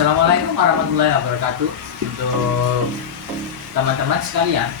Assalamualaikum warahmatullahi wabarakatuh untuk teman-teman sekalian.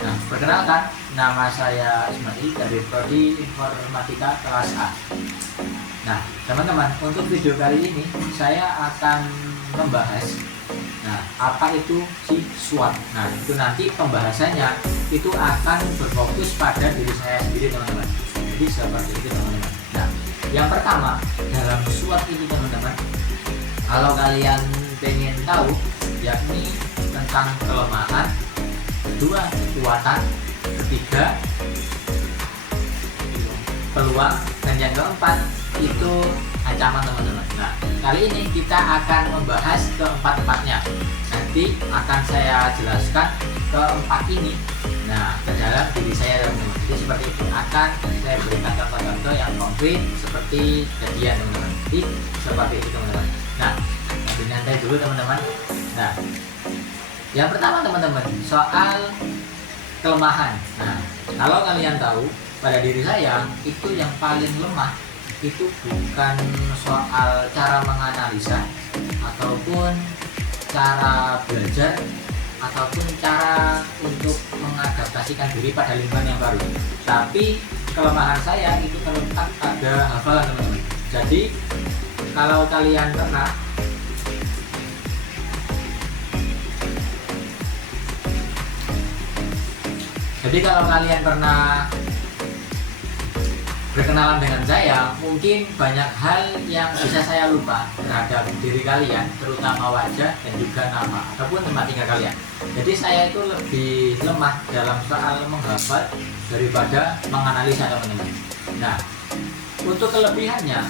Nah, perkenalkan, nama saya Ismail dari Prodi Informatika kelas A. Nah, teman-teman, untuk video kali ini saya akan membahas apa itu si SWOT. Nah, itu nanti pembahasannya itu akan berfokus pada diri saya sendiri, teman-teman. Jadi seperti itu, teman-teman. Nah, yang pertama dalam SWOT ini, teman-teman, kalau kalian pengen tahu, yakni tentang kelemahan, kedua kekuatan, ketiga peluang, dan yang keempat itu ancaman, teman-teman. Nah, kali ini kita akan membahas keempat-empatnya. Nanti akan saya jelaskan keempat ini ke dalam diri saya, teman-teman. Jadi seperti itu, akan saya berikan contoh-contoh yang konkret seperti kejadian, teman-teman. Jadi seperti itu, teman-teman. Nah, sambil nyantai dulu, teman-teman. Nah, yang pertama, teman-teman, soal kelemahan. Nah, kalau kalian tahu, pada diri saya itu yang paling lemah itu bukan soal cara menganalisa ataupun cara belajar ataupun cara untuk mengadaptasikan diri pada lingkungan yang baru, tapi kelemahan saya itu terletak pada hafalan, teman-teman. Jadi kalau kalian pernah berkenalan dengan saya, mungkin banyak hal yang bisa saya lupa terhadap diri kalian, terutama wajah dan juga nama ataupun tempat tinggal kalian. Jadi saya itu lebih lemah dalam soal menghafal daripada menganalisa, teman-teman. Nah, untuk kelebihannya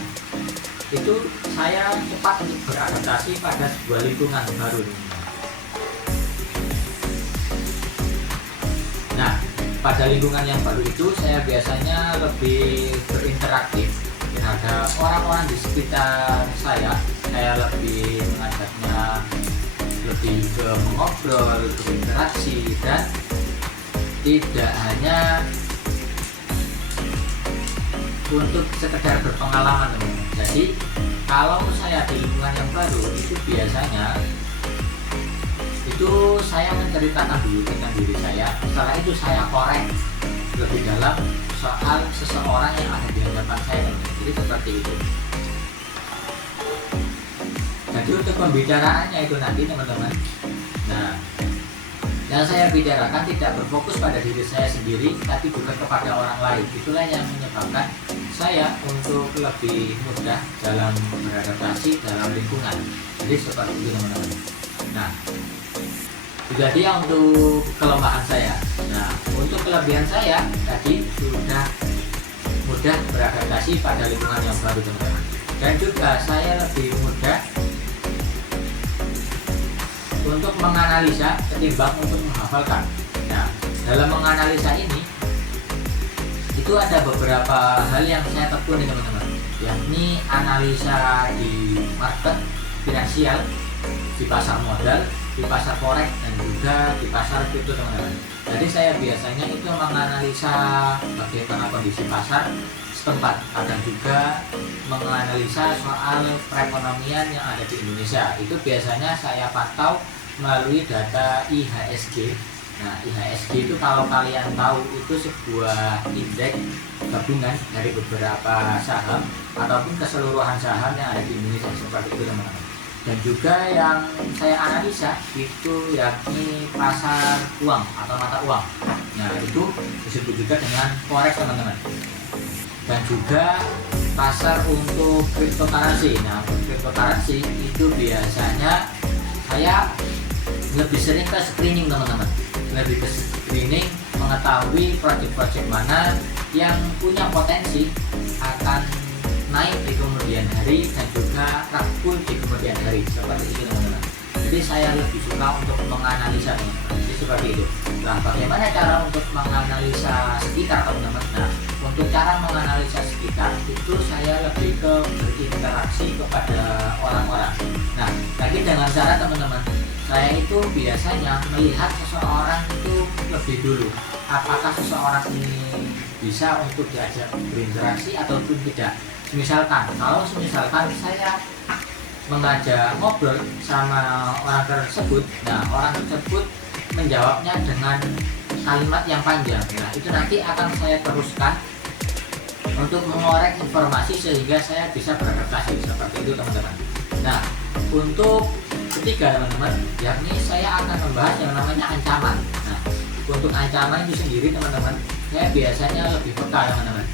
itu saya cepat untuk beradaptasi pada sebuah lingkungan baru. Nah, pada lingkungan yang baru itu saya biasanya lebih berinteraksi terhadap orang-orang di sekitar saya. Saya lebih mengajaknya lebih ke mengobrol, berinteraksi, dan tidak hanya untuk sekedar berpengalaman, teman-teman. Jadi kalau saya di lingkungan yang baru itu biasanya itu saya menceritakan dulu tentang diri saya, setelah itu saya korek lebih dalam soal seseorang yang ada di hadapan saya. Jadi seperti itu. Jadi untuk pembicaraannya itu nanti, teman-teman, nah, yang saya bicarakan tidak berfokus pada diri saya sendiri, tapi juga kepada orang lain. Itulah yang menyebabkan saya untuk lebih mudah dalam beradaptasi dalam lingkungan. Jadi seperti itu, teman-teman. Nah, jadi ya untuk kelemahan saya. Nah, untuk kelebihan saya tadi sudah mudah beradaptasi pada lingkungan yang baru, teman-teman. Dan juga saya lebih mudah untuk menganalisa ketimbang untuk menghafalkan. Nah, dalam menganalisa ini itu ada beberapa hal yang saya tekuni, teman-teman, yakni analisa di market finansial, di pasar modal, di pasar forex, dan juga di pasar kripto, teman-teman. Jadi saya biasanya itu menganalisa bagaimana kondisi pasar setempat, kadang juga menganalisa soal perekonomian yang ada di Indonesia. Itu biasanya saya pantau melalui data IHSG. Nah, IHSG itu kalau kalian tahu itu sebuah indeks gabungan dari beberapa saham ataupun keseluruhan saham yang ada di Indonesia, seperti itu, teman-teman. Dan juga yang saya analisa itu yakni pasar uang atau mata uang. Nah, itu disebut juga dengan forex, teman-teman. Dan juga pasar untuk cryptocurrency. Nah, untuk cryptocurrency itu biasanya saya lebih sering ke screening, teman-teman. Lebih ke screening, mengetahui proyek-proyek mana yang punya potensi akan naik di kemudian hari dan juga rapuh di kemudian hari, seperti itu, teman-teman. Jadi saya lebih suka untuk menganalisa, teman-teman. Jadi seperti itu. Nah, bagaimana cara untuk menganalisa sekitar, teman-teman? Nah, untuk cara menganalisa sekitar itu saya lebih ke berinteraksi kepada orang-orang. Nah, lagi dengan cara, teman-teman, saya itu biasanya melihat seseorang itu lebih dulu, apakah seseorang ini bisa untuk diajak berinteraksi ataupun tidak. Misalkan, kalau misalkan saya mengajak ngobrol sama orang tersebut, nah orang tersebut menjawabnya dengan kalimat yang panjang. Nah itu nanti akan saya teruskan untuk mengorek informasi sehingga saya bisa beradaptasi seperti itu teman-teman. Nah untuk ketiga teman-teman, yakni saya akan membahas yang namanya ancaman. Nah untuk ancaman itu sendiri teman-teman, saya biasanya lebih peka teman-teman.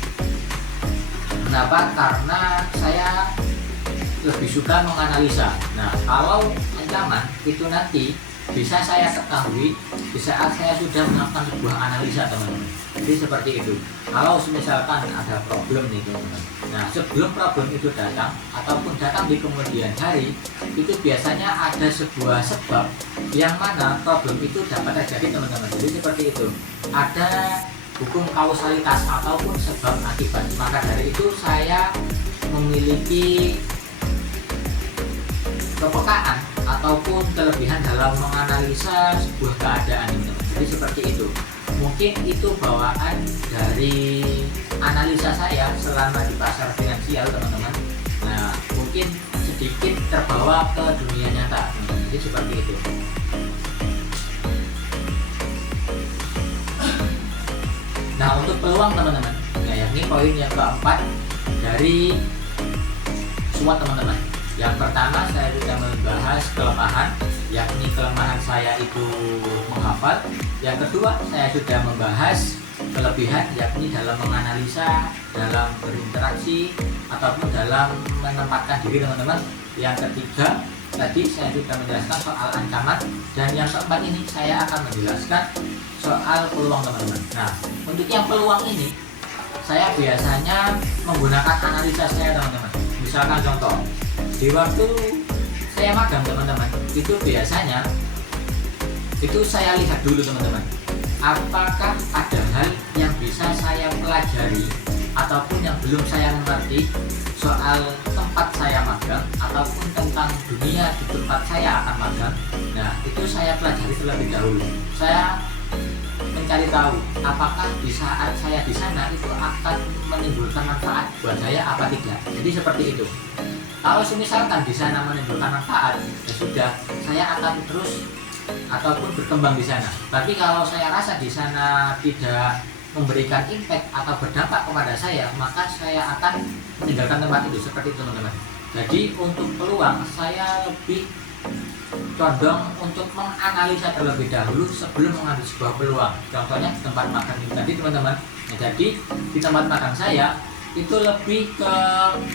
Kenapa? Karena saya lebih suka menganalisa. Nah kalau ancaman itu nanti bisa saya ketahui di saat saya sudah melakukan sebuah analisa teman-teman. Jadi seperti itu. Kalau misalkan ada problem nih teman-teman, nah sebelum problem itu datang ataupun datang di kemudian hari, itu biasanya ada sebuah sebab yang mana problem itu dapat terjadi teman-teman. Jadi seperti itu. Ada hukum kausalitas ataupun sebab akibat. Maka dari itu saya memiliki kepekaan ataupun kelebihan dalam menganalisa sebuah keadaan ini. Jadi seperti itu. Mungkin itu bawaan dari analisa saya selama di pasar finansial teman-teman. Nah mungkin sedikit terbawa ke dunia nyata. Jadi seperti itu. Nah untuk peluang teman-teman, nah ini poin yang keempat dari SWOT teman-teman. Yang pertama saya sudah membahas kelemahan, yakni kelemahan saya itu menghafal. Yang kedua saya sudah membahas kelebihan, yakni dalam menganalisa, dalam berinteraksi ataupun dalam menempatkan diri teman-teman. Yang ketiga tadi saya sudah menjelaskan soal ancaman, dan yang keempat ini saya akan menjelaskan soal peluang teman-teman. Nah untuk yang peluang ini saya biasanya menggunakan analisa saya teman-teman. Misalkan contoh, di waktu saya magang teman-teman, itu biasanya itu saya lihat dulu teman-teman, apakah ada hal yang bisa saya pelajari ataupun yang belum saya mengerti soal tempat saya magang ataupun tentang dunia di tempat saya akan magang. Nah itu saya pelajari terlebih dahulu. Saya mencari tahu apakah di saat saya di sana itu akan menimbulkan manfaat buat saya apa tidak. Jadi seperti itu. Kalau misalkan di sana menimbulkan manfaat, ya sudah, saya akan terus ataupun berkembang di sana. Tapi kalau saya rasa di sana tidak memberikan impact atau berdampak kepada saya, maka saya akan meninggalkan tempat itu. Seperti itu teman-teman. Jadi untuk peluang saya lebih condong untuk menganalisa terlebih dahulu sebelum mengambil sebuah peluang. Contohnya di tempat makan ini tadi teman-teman. Nah, jadi di tempat makan saya itu lebih ke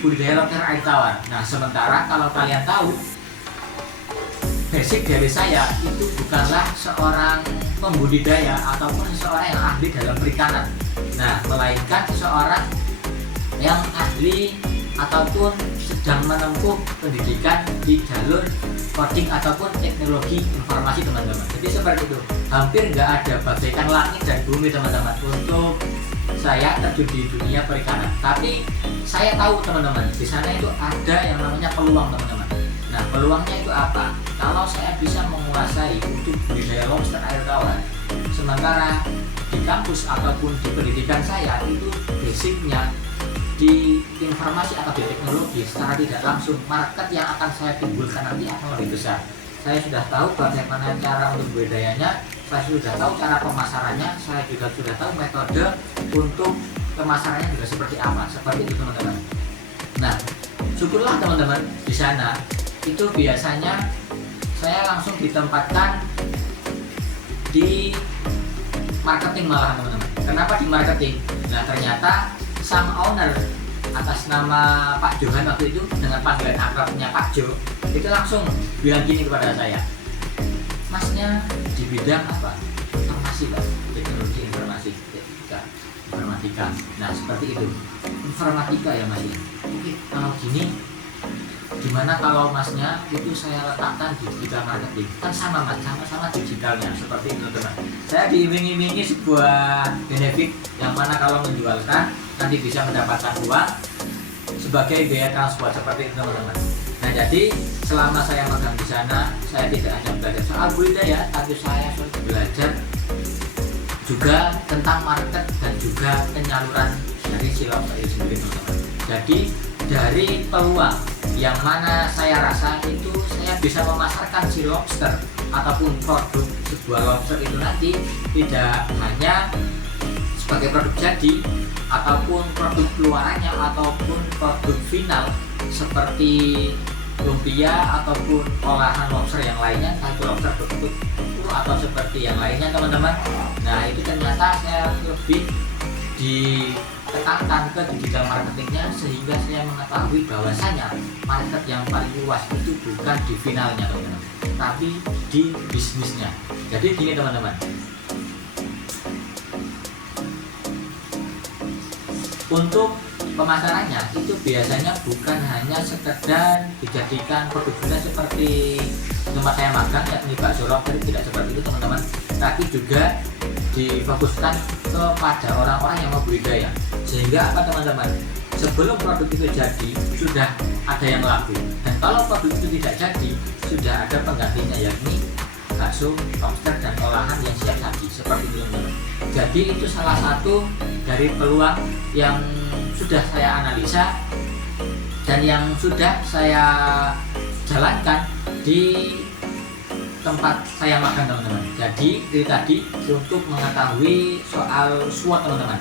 budidaya lobster air tawar. Nah sementara kalau kalian tahu, basic dari saya itu bukanlah seorang pembudidaya ataupun seseorang yang ahli dalam perikanan. Nah melainkan seseorang yang ahli ataupun sedang menempuh pendidikan di jalur coding ataupun teknologi informasi teman-teman. Jadi seperti itu. Hampir nggak ada bagaikan langit dan bumi teman-teman untuk saya terjun di dunia perikanan. Tapi saya tahu teman-teman, di sana itu ada yang namanya peluang teman-teman. Nah peluangnya itu apa? Kalau saya bisa menguasai untuk budidaya lobster air tawar, sementara di kampus ataupun di pendidikan saya itu basicnya di informasi atau di teknologi, secara tidak langsung market yang akan saya timbulkan nanti akan lebih besar. Saya sudah tahu bagaimana cara untuk budidayanya, saya sudah tahu cara pemasarannya, saya juga sudah tahu metode untuk pemasarannya juga seperti apa. Seperti itu teman-teman. Nah, syukurlah teman-teman, di sana itu biasanya saya langsung ditempatkan di marketing malah teman-teman. Kenapa di marketing? Nah ternyata sang owner atas nama Pak Johan waktu itu dengan panggilan akrabnya Pak Jo itu langsung bilang gini kepada saya, masnya di bidang apa? Informasi Pak, teknologi informasi, informatika. Nah seperti itu, informatika ya mas. Oke, kalau gini gimana kalau masnya itu saya letakkan di digital marketing? Kan sama mas, sama-sama digitalnya. Seperti itu teman. Saya diiming-imingi sebuah benefit yang mana kalau menjualkan nanti bisa mendapatkan uang sebagai biaya transport. Seperti itu teman-teman. Nah jadi selama saya magang di sana, saya tidak hanya belajar soal budidaya, tapi saya belajar juga tentang market dan juga penyaluran dari si lobster itu sendiri teman-teman. Jadi dari peluang yang mana saya rasa itu saya bisa memasarkan si lobster ataupun produk sebuah lobster itu nanti tidak hanya sebagai produk jadi ataupun produk keluarannya ataupun produk final seperti lumpia ataupun olahan lobster yang lainnya, entah itu lobster beku atau seperti yang lainnya teman-teman. Nah itu ternyata saya lebih ditekankan ke digital marketingnya, sehingga saya mengetahui bahwasanya market yang paling luas itu bukan di finalnya teman-teman, tapi di bisnisnya. Jadi gini teman-teman, untuk pemasarannya itu biasanya bukan hanya sekedar dijadikan produk final seperti tempat saya magang yakni bakso lobster, tidak seperti itu teman-teman, tapi juga difokuskan kepada orang-orang yang mau budidaya. Sehingga apa teman-teman, sebelum produk itu jadi sudah ada yang laku, dan kalau produk itu tidak jadi sudah ada penggantinya yakni bakso lobster dan olahan yang siap saji seperti itu teman-teman. Jadi itu salah satu dari peluang yang sudah saya analisa dan yang sudah saya jalankan di tempat saya makan teman-teman. Jadi dari tadi untuk mengetahui soal SWOT teman-teman,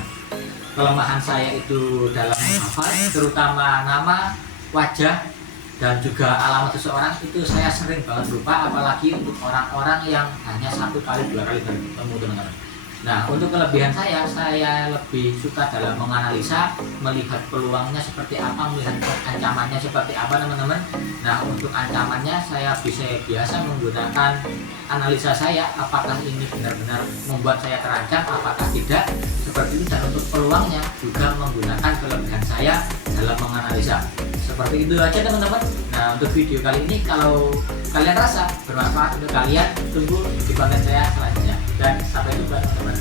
kelemahan saya itu dalam menghafal terutama nama, wajah dan juga alamat seseorang itu saya sering banget lupa, apalagi untuk orang-orang yang hanya 1 kali 2 kali bertemu teman-teman. Nah untuk kelebihan saya lebih suka dalam menganalisa, melihat peluangnya seperti apa, melihat ancamannya seperti apa teman-teman. Nah untuk ancamannya saya biasa menggunakan analisa saya, apakah ini benar-benar membuat saya terancam, apakah tidak, seperti itu. Dan untuk peluangnya juga menggunakan kelebihan saya dalam menganalisa. Seperti itu aja teman-teman. Nah untuk video kali ini kalau kalian rasa bermanfaat untuk kalian, tunggu di konten saya selanjutnya, dan sampai jumpa teman-teman.